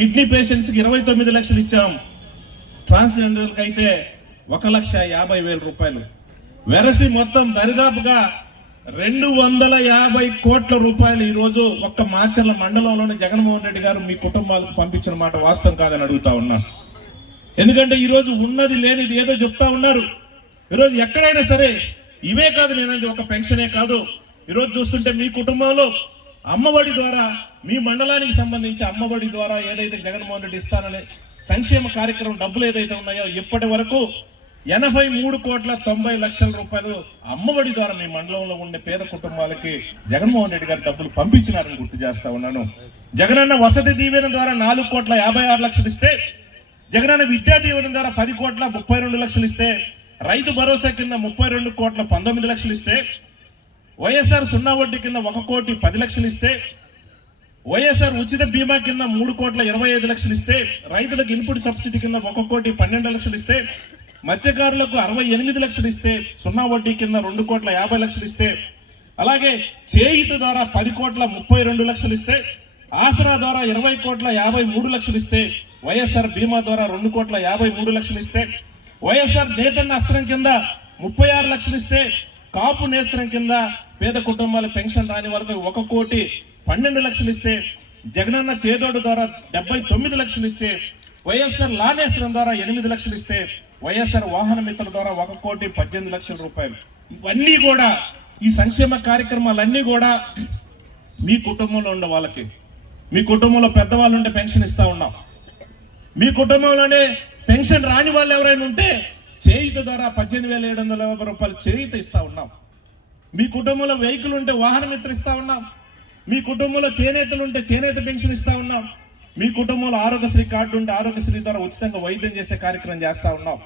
Kidney పేషెంట్స్కి ఇరవై తొమ్మిది లక్షలు ఇచ్చాం. ట్రాన్స్జెండర్కి అయితే ఒక లక్ష యాభై వేల రూపాయలు. వెరసి మొత్తం దరిదాపుగా రెండు వందల యాభై కోట్ల రూపాయలు ఈరోజు ఒక్క మాచర్ల మండలంలోని జగన్మోహన్ రెడ్డి గారు మీ కుటుంబాలకు పంపించిన మాట వాస్తవం కాదని అడుగుతా ఉన్నాను ఎందుకంటే ఈరోజు ఉన్నది లేనిది ఏదో చెప్తా ఉన్నారు. ఈరోజు ఎక్కడైనా సరే ఇవే కాదు నేనది ఒక పెన్షనే కాదు. ఈరోజు చూస్తుంటే మీ కుటుంబంలో అమ్మఒడి ద్వారా మీ మండలానికి సంబంధించి అమ్మఒడి ద్వారా ఏదైతే జగన్మోహన్ రెడ్డి ఇస్తానని సంక్షేమ కార్యక్రమం డబ్బులు ఏదైతే ఉన్నాయో ఇప్పటి వరకు ఎనభై మూడు కోట్ల తొంభై లక్షల రూపాయలు అమ్మఒడి ద్వారా మీ మండలంలో ఉండే పేద కుటుంబాలకి జగన్మోహన్ రెడ్డి గారు డబ్బులు పంపించినారని గుర్తు చేస్తా ఉన్నాను. జగనన్న వసతి దీవెన ద్వారా నాలుగు కోట్ల యాభై ఆరు లక్షలు ఇస్తే జగనన్న విద్యా దీవెన ద్వారా పది కోట్ల ముప్పై రెండు లక్షలు ఇస్తే రైతు భరోసా కింద ముప్పై రెండు కోట్ల పంతొమ్మిది లక్షలు ఇస్తే వైఎస్ఆర్ సున్నా వడ్డీ కింద ఒక కోటి పది లక్షలు ఇస్తే వైఎస్ఆర్ ఉచిత బీమా కింద మూడు కోట్ల ఇరవై ఐదు లక్షలు ఇస్తే రైతులకు ఇన్పుట్ సబ్సిడీ కింద ఒక కోటి పన్నెండు లక్షలు ఇస్తే మత్స్యకారులకు అరవై ఎనిమిది లక్షలు ఇస్తే సున్నా వడ్డీ కింద రెండు కోట్ల యాభై లక్షలు ఇస్తే అలాగే చేయిత ద్వారా పది కోట్ల ముప్పై రెండు లక్షలు ఇస్తే ఆసరా ద్వారా ఇరవై కోట్ల యాభై మూడు లక్షలు ఇస్తే వైఎస్ఆర్ బీమా ద్వారా రెండు కోట్ల యాభై మూడు లక్షలు ఇస్తే వైఎస్ఆర్ నేతన్న అస్త్రం కింద ముప్పై ఆరు లక్షలు ఇస్తే కాపు నేస్త్రం కింద పేద కుటుంబాల పెన్షన్ రాని వరకు ఒక కోటి పన్నెండు లక్షలు ఇస్తే జగనన్న చేదోడు ద్వారా డెబ్బై తొమ్మిది లక్షలు ఇచ్చే వైఎస్ఆర్ లానేశ్వరం ద్వారా ఎనిమిది లక్షలు ఇస్తే వైఎస్ఆర్ వాహన మిత్రుల ద్వారా ఒక కోటి పద్దెనిమిది లక్షల రూపాయలు. ఇవన్నీ కూడా ఈ సంక్షేమ కార్యక్రమాలన్నీ కూడా మీ కుటుంబంలో ఉండే వాళ్ళకి మీ కుటుంబంలో పెద్దవాళ్ళు ఉంటే పెన్షన్ ఇస్తా ఉన్నాం. మీ కుటుంబంలోనే పెన్షన్ రాని వాళ్ళు ఎవరైనా ఉంటే చేయిత ద్వారా పద్దెనిమిది వేల ఏడు వందల యాభై రూపాయలు చేయిత ఇస్తా ఉన్నాం. మీ కుటుంబంలో వెహికల్ ఉంటే వాహనం మిత్ర ఇస్తా ఉన్నాం. మీ కుటుంబంలో చేనేతలు ఉంటే చేనేత పెన్షన్ ఇస్తా ఉన్నాం. మీ కుటుంబంలో ఆరోగ్యశ్రీ కార్డు ఉంటే ఆరోగ్యశ్రీ ద్వారా ఉచితంగా వైద్యం చేసే కార్యక్రమం చేస్తా ఉన్నాం.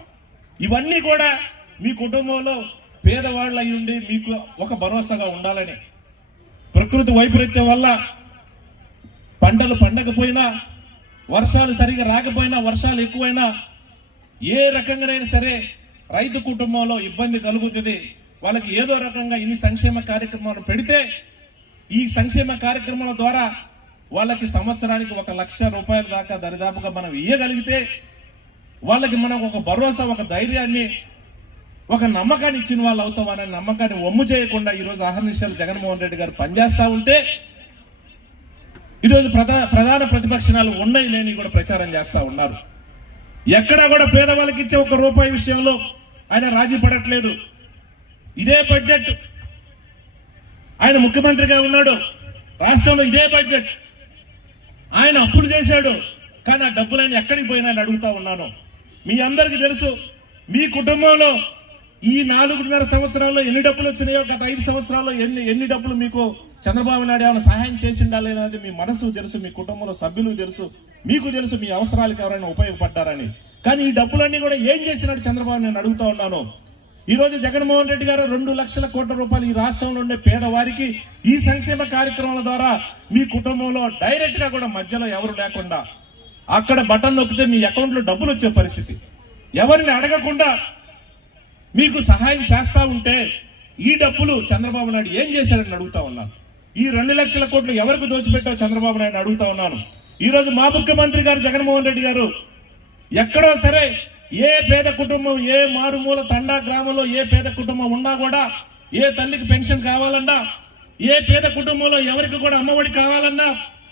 ఇవన్నీ కూడా మీ కుటుంబంలో పేదవాళ్ళు ఉండి మీకు ఒక భరోసాగా ఉండాలని. ప్రకృతి వైపరీత్యం వల్ల పంటలు పండకపోయినా వర్షాలు సరిగా రాకపోయినా వర్షాలు ఎక్కువైనా ఏ రకంగానైనా సరే రైతు కుటుంబంలో ఇబ్బంది కలుగుతుంది. వాళ్ళకి ఏదో రకంగా ఇన్ని సంక్షేమ కార్యక్రమాలు పెడితే ఈ సంక్షేమ కార్యక్రమాల ద్వారా వాళ్ళకి సంవత్సరానికి ఒక లక్ష రూపాయల దాకా దరిదాపుగా మనం ఇయ్యగలిగితే వాళ్ళకి మనం ఒక భరోసా ఒక ధైర్యాన్ని ఒక నమ్మకాన్ని ఇచ్చిన వాళ్ళు అవుతామనే నమ్మకాన్ని ఒమ్ము చేయకుండా ఈరోజు అహర్నిశలు జగన్మోహన్ రెడ్డి గారు పనిచేస్తూ ఉంటే ఈరోజు ప్రధా ప్రధాన ప్రతిపక్షాలు ఉన్నాయి లేని కూడా ప్రచారం చేస్తూ ఉన్నారు. ఎక్కడా కూడా పేదవాళ్ళకి ఇచ్చే ఒక రూపాయి విషయంలో ఆయన రాజీ పడట్లేదు. ఇదే బడ్జెట్. ఆయన ముఖ్యమంత్రిగా ఉన్నాడు. రాష్ట్రంలో ఇదే బడ్జెట్. ఆయన అప్పులు చేశాడు. కానీ ఆ డబ్బులైన ఎక్కడికి పోయినా అని అడుగుతా ఉన్నాను. మీ అందరికీ తెలుసు మీ కుటుంబంలో ఈ నాలుగున్నర సంవత్సరాల్లో ఎన్ని డబ్బులు వచ్చినాయో గత ఐదు సంవత్సరాల్లో ఎన్ని ఎన్ని డబ్బులు మీకు చంద్రబాబు నాయుడు ఏమైనా సహాయం చేసి ఉండాలి అనేది మీ మనసు తెలుసు మీ కుటుంబంలో సభ్యులకు తెలుసు మీకు తెలుసు మీ అవసరాలకు ఎవరైనా ఉపయోగపడ్డారని. కానీ ఈ డబ్బులన్నీ కూడా ఏం చేసినాడు చంద్రబాబు నేను అడుగుతా ఉన్నాను. ఈరోజు జగన్మోహన్ రెడ్డి గారు రెండు లక్షల కోట్ల రూపాయలు ఈ రాష్ట్రంలో ఉండే పేదవారికి ఈ సంక్షేమ కార్యక్రమాల ద్వారా మీ కుటుంబంలో డైరెక్ట్గా కూడా మధ్యలో ఎవరు లేకుండా అక్కడ బటన్ నొక్కితే మీ అకౌంట్లో డబ్బులు వచ్చే పరిస్థితి. ఎవరిని అడగకుండా మీకు సహాయం చేస్తూ ఉంటే ఈ డబ్బులు చంద్రబాబు నాయుడు ఏం చేశాడని అడుగుతా ఉన్నాను. ఈ రెండు లక్షల కోట్లు ఎవరికి దోచిపెట్టావు చంద్రబాబు నాయుడు అడుగుతా ఉన్నాను. ఈరోజు మా ముఖ్యమంత్రి గారు జగన్మోహన్ రెడ్డి గారు ఎక్కడో సరే ఏ పేద కుటుంబం ఏ మారుమూల తండా గ్రామంలో ఏ పేద కుటుంబం ఉన్నా కూడా ఏ తల్లికి పెన్షన్ కావాలన్నా ఏ పేద కుటుంబంలో ఎవరికి కూడా అమ్మఒడి కావాలన్నా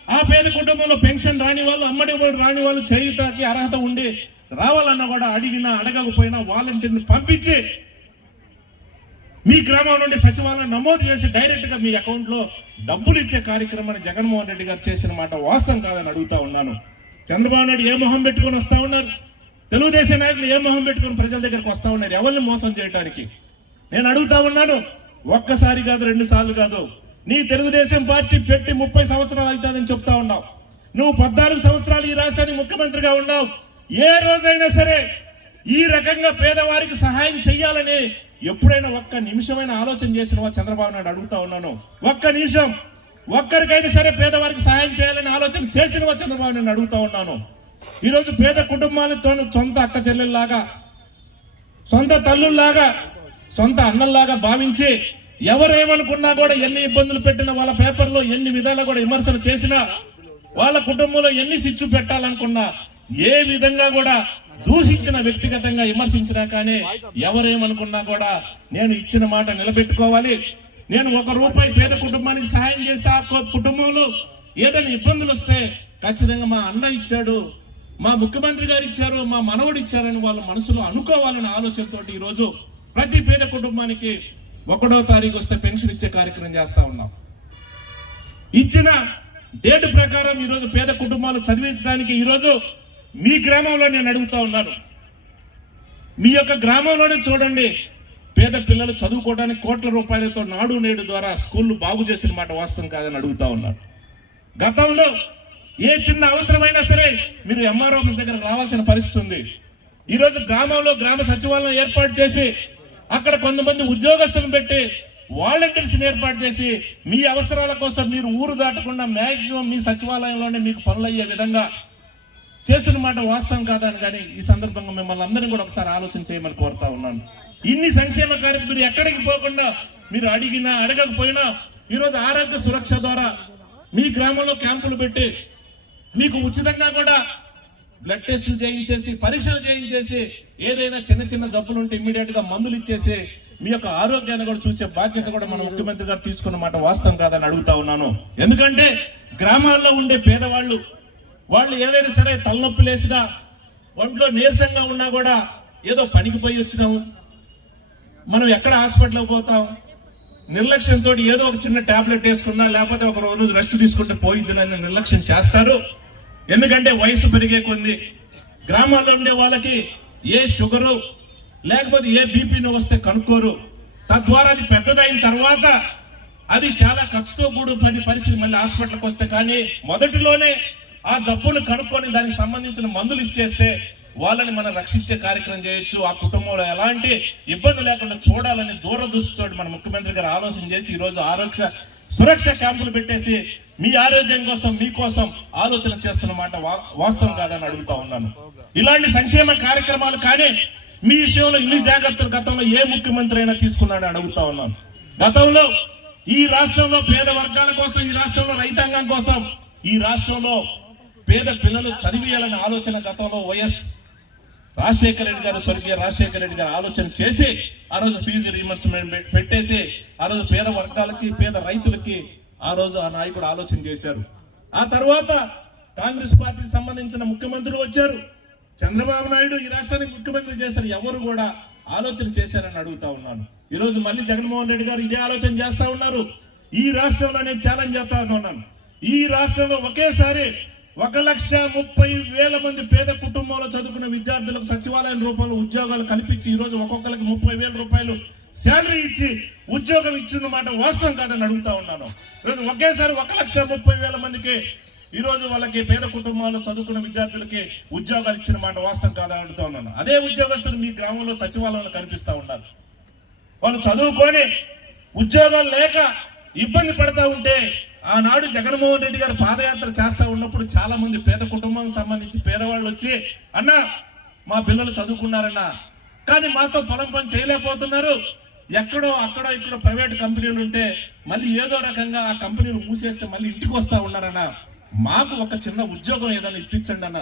ఆ పేద కుటుంబంలో పెన్షన్ రాని వాళ్ళు అమ్మడి రాని వాళ్ళు చేయుతాకి అర్హత ఉండి రావాలన్నా కూడా అడిగినా అడగకపోయినా వాలంటీర్ని పంపించి మీ గ్రామం నుండి సచివాలయం నమోదు చేసి డైరెక్ట్గా మీ అకౌంట్లో డబ్బులు ఇచ్చే కార్యక్రమాన్ని జగన్మోహన్ రెడ్డి గారు చేసిన మాట వాస్తవం కాదని అడుగుతా ఉన్నాను. చంద్రబాబు నాయుడు ఏ మొహం పెట్టుకొని వస్తా ఉన్నారు? తెలుగుదేశం నాయకులు ఏ మొహం పెట్టుకొని ప్రజల దగ్గరకు వస్తా ఉన్నారు? ఎవరిని మోసం చేయడానికి నేను అడుగుతా ఉన్నాను. ఒక్కసారి కాదు రెండు సార్లు కాదు. నీ తెలుగుదేశం పార్టీ పెట్టి ముప్పై సంవత్సరాలు అవుతుందని చెప్తా ఉన్నావు. నువ్వు పద్నాలుగు సంవత్సరాలు ఈ రాష్ట్రానికి ముఖ్యమంత్రిగా ఉన్నావు. ఏ రోజైనా సరే ఈ రకంగా పేదవారికి సహాయం చెయ్యాలని ఎప్పుడైనా ఒక్క నిమిషమైన ఆలోచన చేసినవా చంద్రబాబు నాయుడు అడుగుతా ఉన్నాను. ఒక్క నిమిషం. ఒక్కరికైనా సరే పేదవారికి సహాయం చేయాలని ఆలోచన చేసినవా చంద్రబాబు నాయుడు అడుగుతా ఉన్నాను. ఈరోజు పేద కుటుంబాలతో సొంత అక్క చెల్లెల్లాగా సొంత తల్లుల్లాగా సొంత అన్నల్లాగా భావించి ఎవరేమనుకున్నా కూడా ఎన్ని ఇబ్బందులు పెట్టినా వాళ్ళ పేపర్లో ఎన్ని విధాలు కూడా విమర్శలు చేసినా వాళ్ళ కుటుంబంలో ఎన్ని సిచ్చు పెట్టాలనుకున్నా ఏ విధంగా కూడా దూషించిన వ్యక్తిగతంగా విమర్శించినా కానీ ఎవరేమనుకున్నా కూడా నేను ఇచ్చిన మాట నిలబెట్టుకోవాలి. నేను ఒక రూపాయి పేద కుటుంబానికి సహాయం చేస్తే ఆ కుటుంబంలో ఏదైనా ఇబ్బందులు వస్తే ఖచ్చితంగా మా అన్న ఇచ్చాడు మా ముఖ్యమంత్రి గారు ఇచ్చారు మా మనవడు ఇచ్చారని వాళ్ళ మనసులో అనుకోవాలనే ఆలోచనతో ఈ రోజు ప్రతి పేద కుటుంబానికి ఒకటో తారీఖు వస్తే పెన్షన్ ఇచ్చే కార్యక్రమం చేస్తా ఉన్నాం. ఇచ్చిన డేట్ ప్రకారం ఈరోజు పేద కుటుంబాలు చదివించడానికి ఈరోజు మీ గ్రామంలో నేను అడుగుతా ఉన్నాను. మీ యొక్క గ్రామంలోనే చూడండి. పేద పిల్లలు చదువుకోవడానికి కోట్ల రూపాయలతో నాడు నేడు ద్వారా స్కూళ్ళు బాగు చేసిన మాట వాస్తవం కాదని అడుగుతా ఉన్నారు గతంలో ఏ చిన్న అవసరమైనా సరే మీరు ఎంఆర్ ఆఫీస్ దగ్గర రావాల్సిన పరిస్థితి ఉంది. ఈరోజు గ్రామంలో గ్రామ సచివాలయం ఏర్పాటు చేసి అక్కడ కొంతమంది ఉద్యోగస్తులను పెట్టి వాలంటీర్స్ని ఏర్పాటు చేసి మీ అవసరాల కోసం మీరు ఊరు దాటకుండా మ్యాక్సిమం మీ సచివాలయంలోనే మీకు పనులు అయ్యే విధంగా చేసిన మాట వాస్తవం కాదని కానీ ఈ సందర్భంగా మిమ్మల్ని అందరినీ కూడా ఒకసారి ఆలోచన చేయమని కోరుతా ఉన్నాను. ఇన్ని సంక్షేమ కార్యక్రమం మీరు ఎక్కడికి పోకుండా మీరు అడిగినా అడగకపోయినా ఈరోజు ఆరోగ్య సురక్ష ద్వారా మీ గ్రామంలో క్యాంపులు పెట్టి మీకు ఉచితంగా కూడా బ్లడ్ టెస్టులు చేయించేసి పరీక్షలు చేయించేసి ఏదైనా చిన్న చిన్న జబ్బులు ఉంటే ఇమ్మీడియట్గా మందులు ఇచ్చేసి మీ యొక్క ఆరోగ్యాన్ని కూడా చూసే బాధ్యత కూడా మన ముఖ్యమంత్రి గారు తీసుకున్న మాట వాస్తవం కాదని అడుగుతా ఉన్నాను. ఎందుకంటే గ్రామాల్లో ఉండే పేదవాళ్ళు వాళ్ళు ఏదైనా సరే తలనొప్పి లేసినా ఒంట్లో నీరసంగా ఉన్నా కూడా ఏదో పనికి పోయి వచ్చినాము. మనం ఎక్కడ హాస్పిటల్కి పోతాం? నిర్లక్ష్యంతో ఏదో ఒక చిన్న టాబ్లెట్ వేసుకున్నా లేకపోతే ఒక రోజు రెస్ట్ తీసుకుంటే పోయిద్దునని నిర్లక్ష్యం చేస్తారు. ఎందుకంటే వయసు పెరిగే కొంది గ్రామాల్లో ఉండే వాళ్ళకి ఏ షుగరు లేకపోతే ఏ బీపీని వస్తే కనుక్కోరు. తద్వారా అది పెద్దదైన తర్వాత అది చాలా ఖర్చుతో కూడు పని పరిస్థితి మళ్ళీ హాస్పిటల్కి వస్తే కానీ మొదటిలోనే ఆ జబ్బును కనుక్కొని దానికి సంబంధించిన మందులు ఇచ్చేస్తే వాళ్ళని మనం రక్షించే కార్యక్రమం చేయొచ్చు. ఆ కుటుంబంలో ఎలాంటి ఇబ్బంది లేకుండా చూడాలని దూరదృష్టితో మన ముఖ్యమంత్రి గారు ఆలోచన చేసి ఈ రోజు ఆరోగ్య సురక్ష క్యాంపులు పెట్టేసి మీ ఆరోగ్యం కోసం మీకోసం ఆలోచన చేస్తున్న మాట వా- వాస్తవం కాదని అడుగుతా ఉన్నాను. ఇలాంటి సంక్షేమ కార్యక్రమాలు కానీ మీ విషయంలో ఇన్ని జాగ్రత్తలు గతంలో ఏ ముఖ్యమంత్రి అయినా తీసుకున్నాడని అడుగుతా ఉన్నాను. గతంలో ఈ రాష్ట్రంలో పేద వర్గాల కోసం ఈ రాష్ట్రంలో రైతాంగం కోసం ఈ రాష్ట్రంలో పేద పిల్లలు చదివేయాలనే ఆలోచన గతంలో వైఎస్ రాజశేఖర రెడ్డి గారు స్వర్గీయ రాజశేఖర రెడ్డి గారు ఆలోచన చేసి ఆ రోజు ఫీజు రీమర్స్మెంట్ పెట్టేసి ఆ రోజు పేద వర్గాలకి పేద రైతులకి ఆ రోజు ఆ నాయకుడు ఆలోచన చేశారు. ఆ తర్వాత కాంగ్రెస్ పార్టీకి సంబంధించిన ముఖ్యమంత్రులు వచ్చారు. చంద్రబాబు నాయుడు ఈ రాష్ట్రానికి ముఖ్యమంత్రి చేశారు. ఎవరు కూడా ఆలోచన చేశారని అడుగుతా ఉన్నాను. ఈరోజు మళ్ళీ జగన్మోహన్ రెడ్డి గారు ఇదే ఆలోచన చేస్తా ఉన్నారు. ఈ రాష్ట్రంలో నేను ఛాలెంజ్ చేస్తా ఉన్నాను. ఈ రాష్ట్రంలో ఒకేసారి ఒక లక్ష ముప్పై వేల మంది పేద కుటుంబంలో చదువుకున్న విద్యార్థులకు సచివాలయం రూపంలో ఉద్యోగాలు కల్పించి ఈరోజు ఒక్కొక్కరికి ముప్పై వేల రూపాయలు శాలరీ ఇచ్చి ఉద్యోగం ఇచ్చిన మాట వాస్తవం కాదని అడుగుతా ఉన్నాను. ఈరోజు ఒకేసారి ఒక లక్ష ముప్పై వేల మందికి ఈరోజు వాళ్ళకి పేద కుటుంబాల్లో చదువుకున్న విద్యార్థులకి ఉద్యోగాలు ఇచ్చిన మాట వాస్తవం కాదని అడుగుతా ఉన్నాను. అదే ఉద్యోగస్తులు మీ గ్రామంలో సచివాలయంలో కనిపిస్తూ ఉన్నారు. వాళ్ళు చదువుకొని ఉద్యోగాలు లేక ఇబ్బంది పడతా ఉంటే ఆనాడు జగన్మోహన్ రెడ్డి గారు పాదయాత్ర చేస్తూ ఉన్నప్పుడు చాలా మంది పేద కుటుంబానికి సంబంధించి పేదవాళ్ళు వచ్చి అన్నా మా పిల్లలు చదువుకున్నారన్నా కానీ మాతో పొలం పని చేయలేకపోతున్నారు. ఎక్కడో అక్కడో ఇక్కడో ప్రైవేట్ కంపెనీలు ఉంటే మళ్ళీ ఏదో రకంగా ఆ కంపెనీలు మూసేస్తే మళ్ళీ ఇంటికి వస్తా ఉన్నారన్నా. మాకు ఒక చిన్న ఉద్యోగం ఏదైనా ఇప్పించండి అన్న.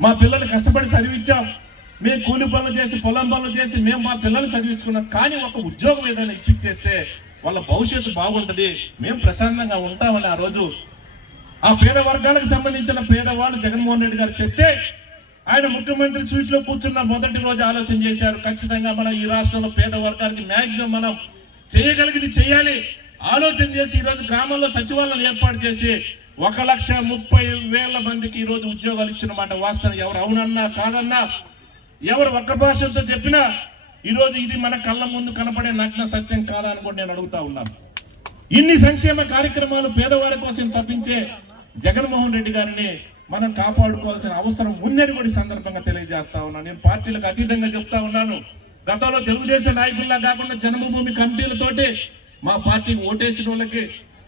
మా పిల్లలు కష్టపడి చదివించాం. మేము కూలి పనులు చేసి పొలం పనులు చేసి మేము మా పిల్లలు చదివించుకున్నాం. కానీ ఒక ఉద్యోగం ఏదైనా ఇప్పించేస్తే వాళ్ళ భవిష్యత్తు బాగుంటుంది మేము ప్రశాంతంగా ఉంటామని ఆ రోజు ఆ పేద వర్గాలకు సంబంధించిన పేదవాళ్ళు జగన్మోహన్ రెడ్డి గారు చెప్తే ఆయన ముఖ్యమంత్రి సీట్లో కూర్చున్న మొదటి రోజు ఆలోచన చేశారు ఖచ్చితంగా మనం ఈ రాష్ట్రంలో పేద వర్గానికి మ్యాక్సిమం మనం చేయగలిగింది చేయాలి. ఆలోచన చేసి ఈరోజు గ్రామంలో సచివాలయం ఏర్పాటు చేసి ఒక లక్ష ముప్పై వేల మందికి ఈరోజు ఉద్యోగాలు ఇచ్చిన మాట వాస్తవం. ఎవరు అవునన్నా కాదన్నా ఎవరు ఒక్క భాషతో చెప్పినా ఈరోజు ఇది మన కళ్ళ ముందు కనపడే నగ్న సత్యం కాదా అని కూడా నేను అడుగుతా ఉన్నాను. ఇన్ని సంక్షేమ కార్యక్రమాలు పేదవారి కోసం తప్పించే జగన్మోహన్ రెడ్డి గారిని మనం కాపాడుకోవాల్సిన అవసరం ఉందని కూడా సందర్భంగా తెలియజేస్తా ఉన్నాను. నేను పార్టీలకు అతీతంగా చెప్తా ఉన్నాను. గతంలో తెలుగుదేశం నాయకుల్లా కాకుండా జన్మభూమి కమిటీలతోటి మా పార్టీకి ఓటేసిన వాళ్ళకి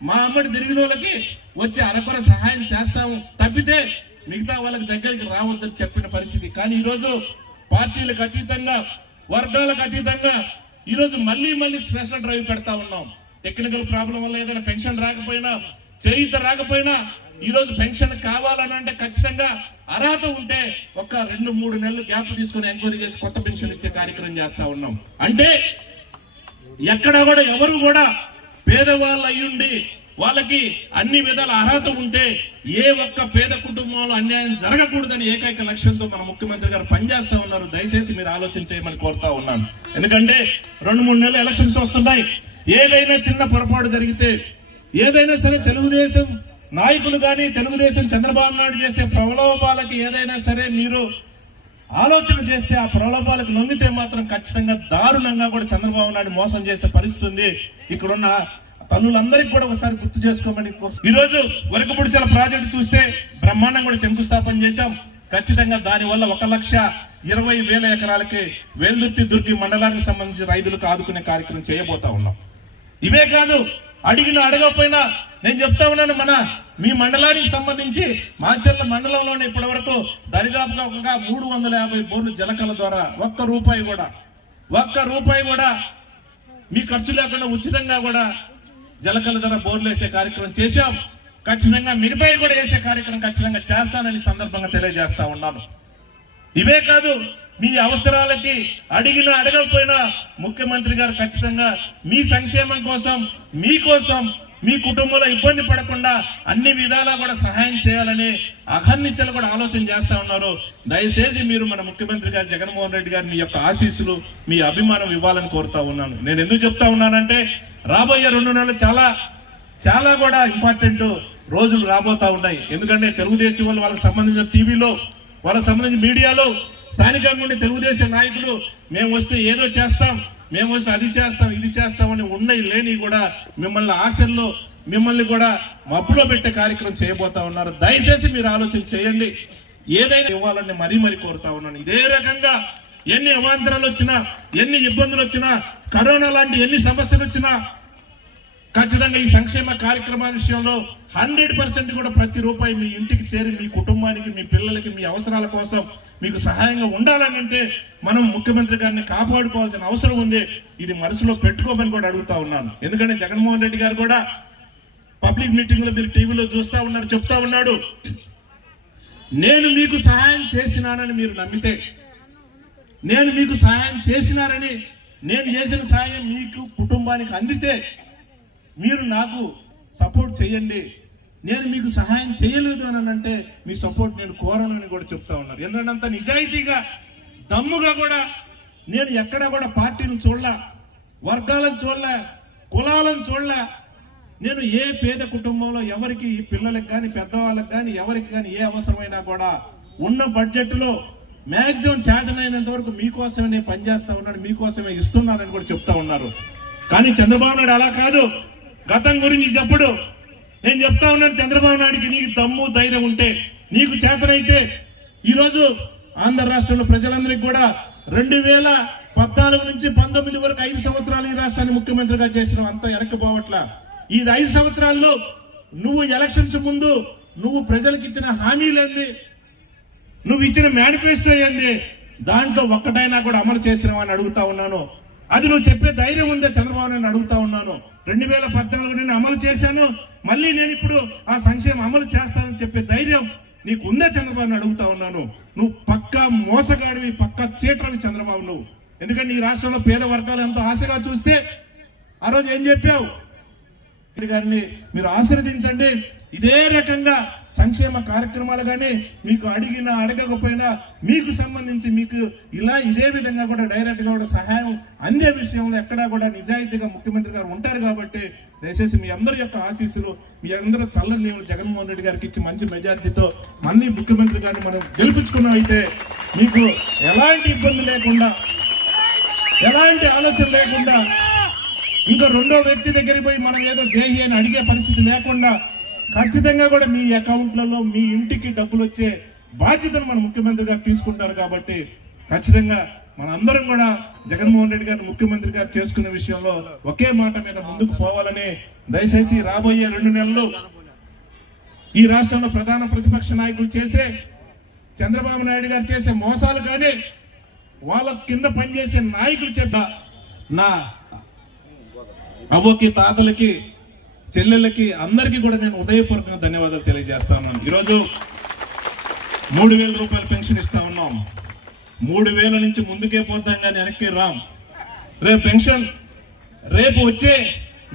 మా అమ్మడి తిరిగిన వాళ్ళకి వచ్చి అరకొర సహాయం చేస్తాము. తప్పితే మిగతా వాళ్ళకి దగ్గరికి రావద్దని చెప్పిన పరిస్థితి. కానీ ఈరోజు పార్టీలకు అతీతంగా వర్గాలకు అతీతంగా ఈరోజు మళ్ళీ మళ్ళీ స్పెషల్ డ్రైవ్ పెడతా ఉన్నాం. టెక్నికల్ ప్రాబ్లం వల్ల ఏదైనా పెన్షన్ రాకపోయినా చేయిత రాకపోయినా ఈరోజు పెన్షన్ కావాలని అంటే ఖచ్చితంగా అర్హత ఉంటే ఒక రెండు మూడు నెలలు గ్యాప్ తీసుకుని ఎంక్వైరీ చేసి కొత్త పెన్షన్ ఇచ్చే కార్యక్రమం చేస్తా ఉన్నాం. అంటే ఎక్కడ కూడా ఎవరు కూడా పేదవాళ్ళు అయ్యుండి వాళ్ళకి అన్ని విధాల అర్హత ఉంటే ఏ ఒక్క పేద కుటుంబంలో అన్యాయం జరగకూడదని ఏకైక లక్ష్యంతో మన ముఖ్యమంత్రి గారు పనిచేస్తా ఉన్నారు. దయచేసి మీరు ఆలోచన చేయమని కోరుతా ఉన్నాను. ఎందుకంటే రెండు మూడు నెలలు ఎలక్షన్స్ వస్తున్నాయి. ఏదైనా చిన్న పొరపాటు జరిగితే ఏదైనా సరే తెలుగుదేశం నాయకులు కానీ తెలుగుదేశం చంద్రబాబు నాయుడు చేసే ప్రలోభాలకి ఏదైనా సరే మీరు ఆలోచన చేస్తే ఆ ప్రలోభాలకు లొంగితే మాత్రం ఖచ్చితంగా దారుణంగా కూడా చంద్రబాబు నాయుడు మోసం చేసే పరిస్థితి ఉంది. ఇక్కడున్న తల్లులందరికీ కూడా ఒకసారి గుర్తు చేసుకోమని ఈరోజు వరకు ముడిసిన ప్రాజెక్టు చూస్తే బ్రహ్మాండం కూడా శంకుస్థాపన చేశాం. ఖచ్చితంగా దానివల్ల ఒక లక్ష ఇరవై వేల ఎకరాలకి వేల్దుర్తి దుర్గి మండలానికి సంబంధించిన రైతులకు ఆదుకునే కార్యక్రమం చేయబోతా ఉన్నాం. ఇవే కాదు అడిగిన అడగకపోయినా నేను చెప్తా ఉన్నాను మన మీ మండలానికి సంబంధించి మాచర్ల మండలంలోనే ఇప్పటి వరకు దరిదాపుగా ఒక మూడు వందల యాభై బోర్లు జలకల ద్వారా ఒక్క రూపాయి కూడా ఒక్క రూపాయి కూడా మీ ఖర్చు లేకుండా ఉచితంగా కూడా జలకల ధర బోర్లు వేసే కార్యక్రమం చేశాం. ఖచ్చితంగా మిగతాయి కూడా వేసే కార్యక్రమం ఖచ్చితంగా చేస్తానని సందర్భంగా తెలియజేస్తా ఉన్నాను. ఇవే కాదు మీ అవసరాలకి అడిగినా అడగకపోయినా ముఖ్యమంత్రి గారు ఖచ్చితంగా మీ సంక్షేమం కోసం మీకోసం మీ కుటుంబంలో ఇబ్బంది పడకుండా అన్ని విధాలా కూడా సహాయం చేయాలని అహర్నిశలు కూడా ఆలోచన చేస్తా ఉన్నారు. దయచేసి మీరు మన ముఖ్యమంత్రి గారు జగన్మోహన్ రెడ్డి గారు మీ యొక్క ఆశీస్సులు మీ అభిమానం ఇవ్వాలని కోరుతా ఉన్నాను. నేను ఎందుకు చెప్తా ఉన్నానంటే రాబోయే రెండు నెలలు చాలా చాలా కూడా ఇంపార్టెంట్ రోజులు రాబోతా ఉన్నాయి. ఎందుకంటే తెలుగుదేశం వాళ్ళు వాళ్ళకి సంబంధించిన టీవీలో వాళ్ళకి సంబంధించిన మీడియాలో స్థానికంగా ఉండే తెలుగుదేశం నాయకులు మేము వస్తే ఏదో చేస్తాం మేము వచ్చి అది చేస్తాం ఇది చేస్తామని ఉన్నాయి లేని కూడా మిమ్మల్ని ఆశల్లో మిమ్మల్ని కూడా మబ్బులో పెట్టే కార్యక్రమం చేయబోతా ఉన్నారు. దయచేసి మీరు ఆలోచన చేయండి. ఏదైనా ఇవ్వాలని మరీ మరీ కోరుతా ఉన్నాను. ఇదే రకంగా ఎన్ని అవాంతరాలు వచ్చినా ఎన్ని ఇబ్బందులు వచ్చినా కరోనా లాంటి ఎన్ని సమస్యలు వచ్చినా ఖచ్చితంగా ఈ సంక్షేమ కార్యక్రమాల విషయంలో హండ్రెడ్ పర్సెంట్ కూడా ప్రతి రూపాయి మీ ఇంటికి చేరి మీ కుటుంబానికి మీ పిల్లలకి మీ అవసరాల కోసం మీకు సహాయంగా ఉండాలని అంటే మనం ముఖ్యమంత్రి గారిని కాపాడుకోవాల్సిన అవసరం ఉంది. ఇది మనసులో పెట్టుకోమని కూడా అడుగుతా ఉన్నాను. ఎందుకంటే జగన్మోహన్ రెడ్డి గారు కూడా పబ్లిక్ మీటింగ్లో మీరు టీవీలో చూస్తూ ఉన్నారు చెప్తా ఉన్నాడు. నేను మీకు సహాయం చేసినానని మీరు నమ్మితే నేను మీకు సహాయం చేసినారని నేను చేసిన సహాయం మీకు కుటుంబానికి అందితే మీరు నాకు సపోర్ట్ చేయండి. నేను మీకు సహాయం చేయలేదు అని అంటే మీ సపోర్ట్ నేను కోరను అని కూడా చెప్తా ఉన్నారు. ఎందుకంటే అంత నిజాయితీగా దమ్ముగా కూడా నేను ఎక్కడ కూడా పార్టీని చూడలే వర్గాలను చూడలే కులాలను చూడలే. నేను ఏ పేద కుటుంబంలో ఎవరికి పిల్లలకు కానీ పెద్దవాళ్ళకి కానీ ఎవరికి కానీ ఏ అవసరమైనా కూడా ఉన్న బడ్జెట్లో మ్యాక్సిమం చేతనైనంత వరకు మీకోసమే నేను పనిచేస్తా ఉన్నాను మీకోసమే ఇస్తున్నానని కూడా చెప్తా ఉన్నారు. కానీ చంద్రబాబు నాయుడు అలా కాదు. గతం గురించి చెప్పడు. నేను చెప్తా ఉన్నాను చంద్రబాబు నాయుడికి నీకు దమ్ము ధైర్యం ఉంటే నీకు చేతనైతే ఈరోజు ఆంధ్ర రాష్ట్రంలో ప్రజలందరికీ కూడా రెండు వేల పద్నాలుగు నుంచి పంతొమ్మిది వరకు ఐదు సంవత్సరాలు ఈ రాష్ట్రాన్ని ముఖ్యమంత్రిగా చేసిన అంత వెనక్కిపోవట్ల ఈ ఐదు సంవత్సరాల్లో నువ్వు ఎలక్షన్స్ ముందు నువ్వు ప్రజలకు ఇచ్చిన హామీలేంది నువ్వు ఇచ్చిన మేనిఫెస్టో ఏంది? దాంట్లో ఒక్కటైనా కూడా అమలు చేసినావా అని అడుగుతా ఉన్నాను. అది నువ్వు చెప్పే ధైర్యం ఉందే చంద్రబాబు నేను అడుగుతా ఉన్నాను. రెండు వేల పద్నాలుగు నేను అమలు చేశాను. మళ్ళీ నేను ఇప్పుడు ఆ సంక్షేమం అమలు చేస్తానని చెప్పే ధైర్యం నీకు ఉందే చంద్రబాబు అడుగుతా ఉన్నాను. నువ్వు పక్కా మోసగాడివి పక్క చీటరవి చంద్రబాబు నువ్వు. ఎందుకంటే ఈ రాష్ట్రంలో పేద వర్గాలు ఎంతో ఆశగా చూస్తే ఆ రోజు ఏం చెప్పావు? గారిని మీరు ఆశీర్వదించండి. ఇదే రకంగా సంక్షేమ కార్యక్రమాలు కానీ మీకు అడిగినా అడగకపోయినా మీకు సంబంధించి మీకు ఇలా ఇదే విధంగా కూడా డైరెక్ట్గా కూడా సహాయం అందే విషయంలో ఎక్కడా కూడా నిజాయితీగా ముఖ్యమంత్రి గారు ఉంటారు కాబట్టి దయచేసి మీ అందరి యొక్క ఆశీస్సులు మీ అందరూ చల్లని జగన్మోహన్ రెడ్డి గారికి ఇచ్చి మంచి మెజార్టీతో మళ్ళీ ముఖ్యమంత్రి గారిని మనం గెలిపించుకున్నాం అయితే మీకు ఎలాంటి ఇబ్బంది లేకుండా ఎలాంటి ఆలోచన లేకుండా ఇంకా రెండో వ్యక్తి దగ్గరికి పోయి మనం ఏదో దేహి అని అడిగే పరిస్థితి లేకుండా ఖచ్చితంగా కూడా మీ అకౌంట్లలో మీ ఇంటికి డబ్బులు వచ్చే బాధ్యతను మన ముఖ్యమంత్రి గారు తీసుకుంటారు కాబట్టి ఖచ్చితంగా మనందరం కూడా జగన్మోహన్ రెడ్డి గారిని ముఖ్యమంత్రి గారు చేసుకున్న విషయంలో ఒకే మాట మీద ముందుకు పోవాలని దయచేసి రాబోయే రెండు నెలలు ఈ రాష్ట్రంలో ప్రధాన ప్రతిపక్ష నాయకులు చేసే చంద్రబాబు నాయుడు గారు చేసే మోసాలు కానీ వాళ్ళ కింద పనిచేసే నాయకులు చెప్ప నా అవ్వకి తాతలకి చెల్లెళ్ళకి అందరికీ కూడా నేను ఉదయపూర్వకంగా ధన్యవాదాలు తెలియజేస్తా ఉన్నాను ఈరోజు మూడు వేల రూపాయలు పెన్షన్ ఇస్తా ఉన్నాం. మూడు వేల నుంచి ముందుకే పోతాం కానీ వెనక్కి రాం. రేపు పెన్షన్ రేపు వచ్చే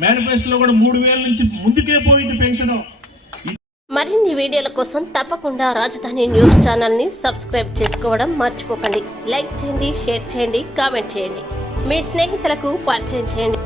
మేనిఫెస్టోలో కూడా మూడు వేల నుంచి ముందుకే పోయింది పెన్షన్. మరిన్ని వీడియోల కోసం తప్పకుండా రాజధాని న్యూస్ ఛానల్ని సబ్స్క్రైబ్ చేసుకోవడం మర్చిపోకండి. లైక్ చేయండి షేర్ చేయండి కామెంట్ చేయండి. మీ స్నేహితులకు పరిచయం చేయండి.